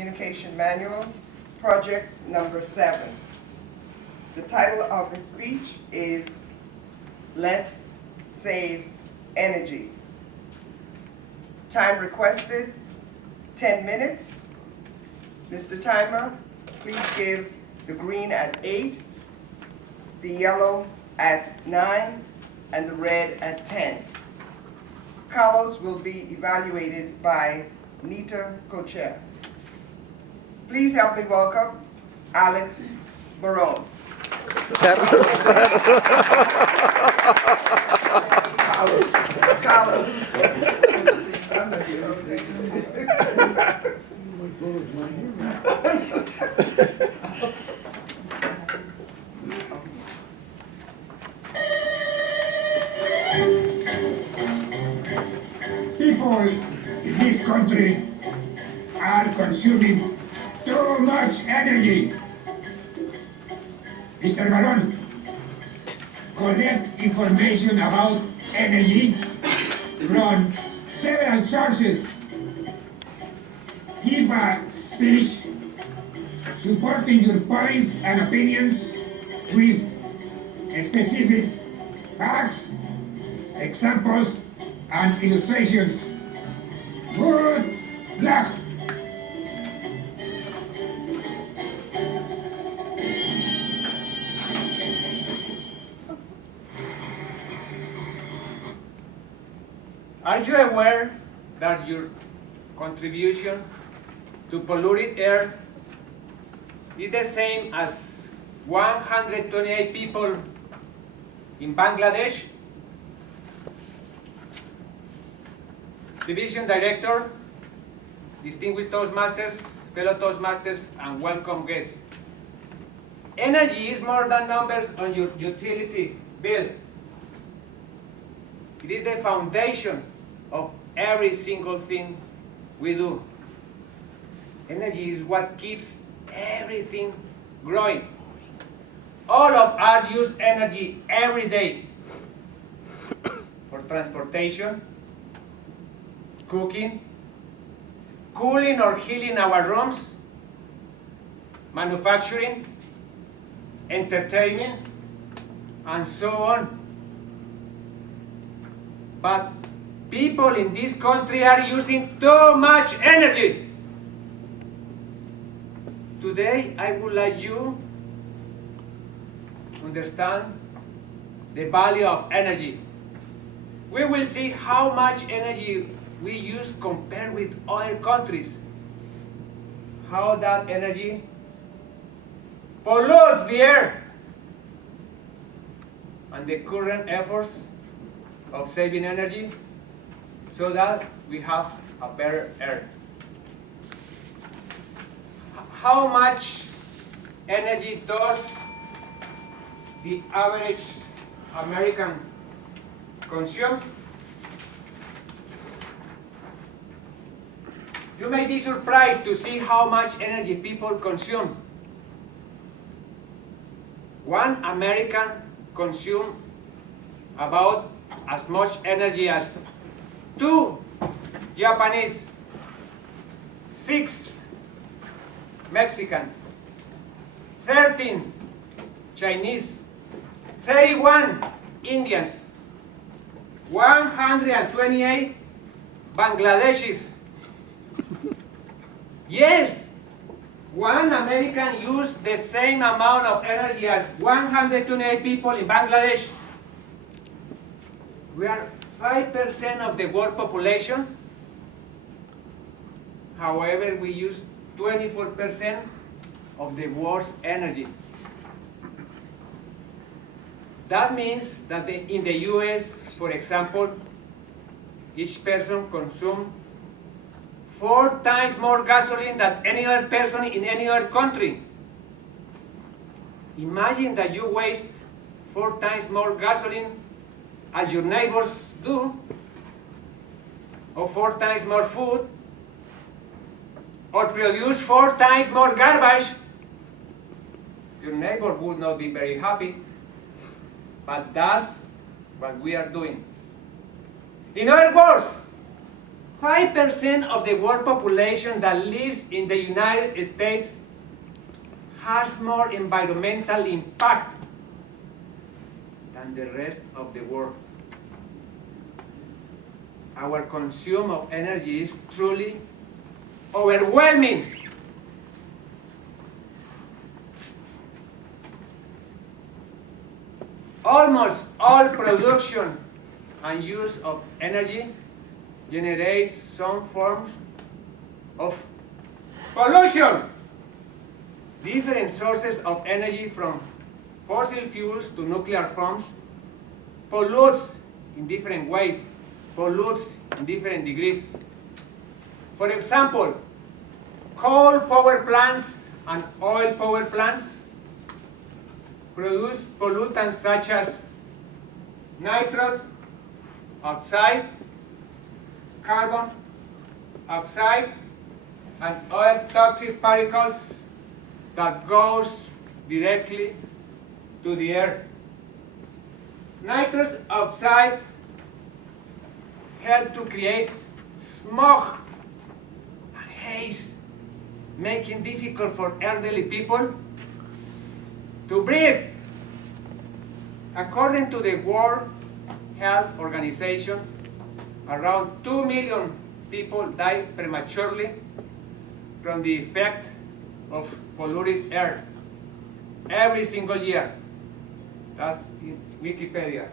Communication Manual, project number 7. The title of his speech is Let's Save Energy. Time requested, 10 minutes. Mr. Timer, please give the green at 8, the yellow at 9, and the red at 10. Carlos will be evaluated by Nita Co-Chair. Please help me welcome Alex Barone. Carlos. People in this country are consuming too much energy. Mr. Baron, collect information about energy from several sources. Give a speech supporting your points and opinions with specific facts, examples, and illustrations. Good luck! Are you aware that your contribution to polluted air is the same as 128 people in Bangladesh? Division Director, distinguished Toastmasters, fellow Toastmasters, and welcome guests. Energy is more than numbers on your utility bill. It is the foundation of every single thing we do. Energy is what keeps everything growing. All of us use energy every day for transportation, cooking, cooling or heating our rooms, manufacturing, entertainment, and so on. But people in this country are using too much energy. Today, I would like you to understand the value of energy. We will see how much energy we use compared with other countries. How that energy pollutes the air. And the current efforts of saving energy so that we have a better air. How much energy does the average American consume? You may be surprised to see how much energy people consume. One American consumes about as much energy as 2 Japanese, 6 Mexicans, 13 Chinese, 31 Indians, 128 Bangladeshis. Yes, one American used the same amount of energy as 128 people in Bangladesh. We are 5% of the world population. However, we use 24% of the world's energy. That means that in the US, for example, each person consumes 4 times more gasoline than any other person in any other country. Imagine that you waste 4 times more gasoline as your neighbors do, or 4 times more food, or produce 4 times more garbage. Your neighbor would not be very happy, but that's what we are doing. In other words, 5% of the world population that lives in the United States has more environmental impact than the rest of the world. Our consume of energy is truly overwhelming. Almost all production and use of energy generates some forms of pollution. Different sources of energy, from fossil fuels to nuclear farms, pollutes in different ways, pollutes in different degrees. For example, coal power plants and oil power plants produce pollutants such as nitrous oxide, carbon oxide, and other toxic particles that goes directly to the air. Nitrous oxide helps to create smog and haze, making it difficult for elderly people to breathe. According to the World Health Organization, around 2 million people die prematurely from the effect of polluted air every single year. That's in Wikipedia.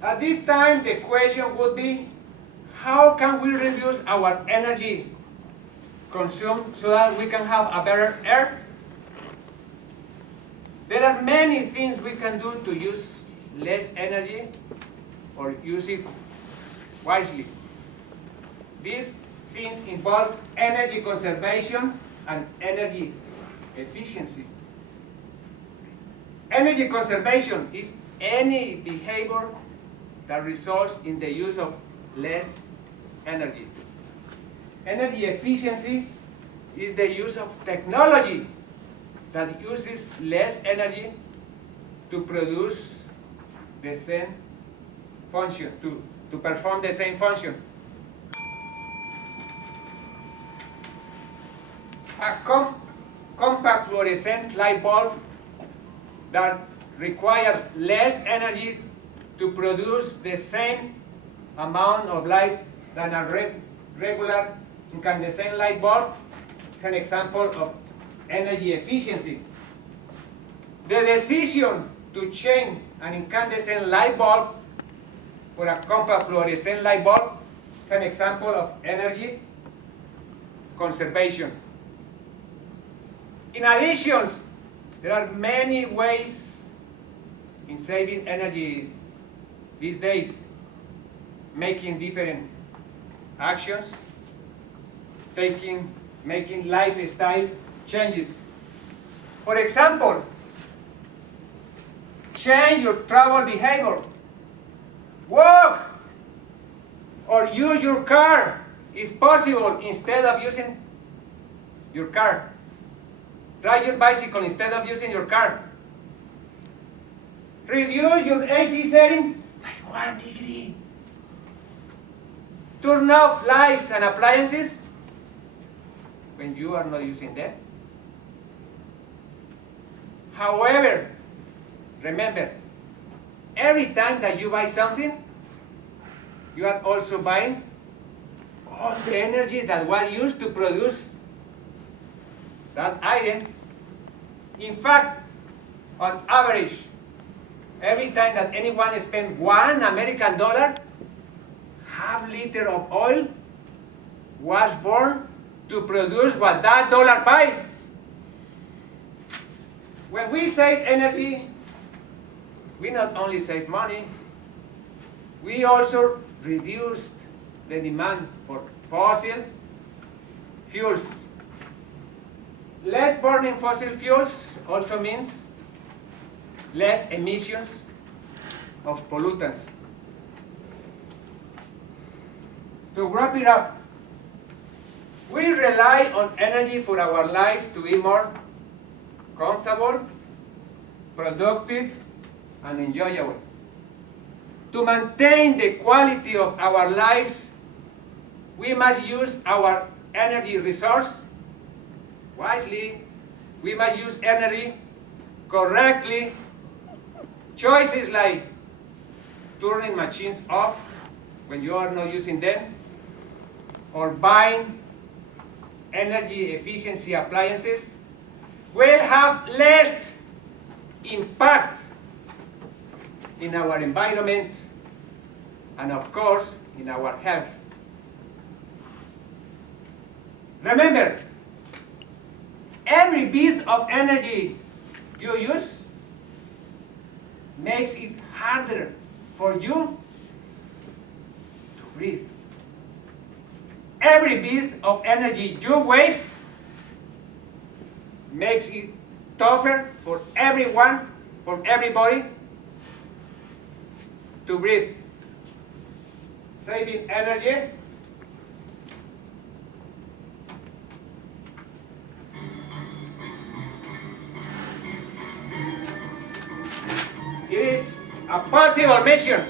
At this time, the question would be, how can we reduce our energy consumed so that we can have a better air? There are many things we can do to use less energy or use it wisely. These things involve energy conservation and energy efficiency. Energy conservation is any behavior that results in the use of less energy. Energy efficiency is the use of technology that uses less energy to produce the same function, to perform the same function. A compact fluorescent light bulb that requires less energy to produce the same amount of light than a regular incandescent light bulb is an example of energy efficiency. The decision to change an incandescent light bulb for a compact fluorescent light bulb is an example of energy conservation. In addition, there are many ways in saving energy these days, making different actions, making lifestyle changes. For example, change your travel behavior. Walk or use your car if possible instead of using your car. Ride your bicycle instead of using your car. Reduce your AC setting by 1 degree. Turn off lights and appliances when you are not using them. However, remember, every time that you buy something, you are also buying all the energy that was used to produce that item. In fact, on average, every time that anyone spends $1 half liter of oil was burned to produce what that dollar buy. When we save energy, we not only save money, we also reduce the demand for fossil fuels. Less burning fossil fuels also means less emissions of pollutants. To wrap it up, we rely on energy for our lives to be more comfortable, productive, and enjoyable. To maintain the quality of our lives, we must use our energy resource wisely. We must use energy correctly. Choices like turning machines off when you are not using them, or buying energy efficiency appliances will have less impact in our environment and, of course, in our health. Remember, every bit of energy you use makes it harder for you to breathe. Every bit of energy you waste makes it tougher for everyone, for everybody to breathe. Saving energy it is a possible mission.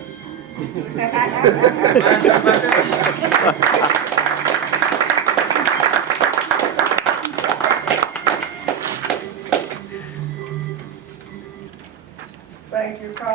Thank you, Carl.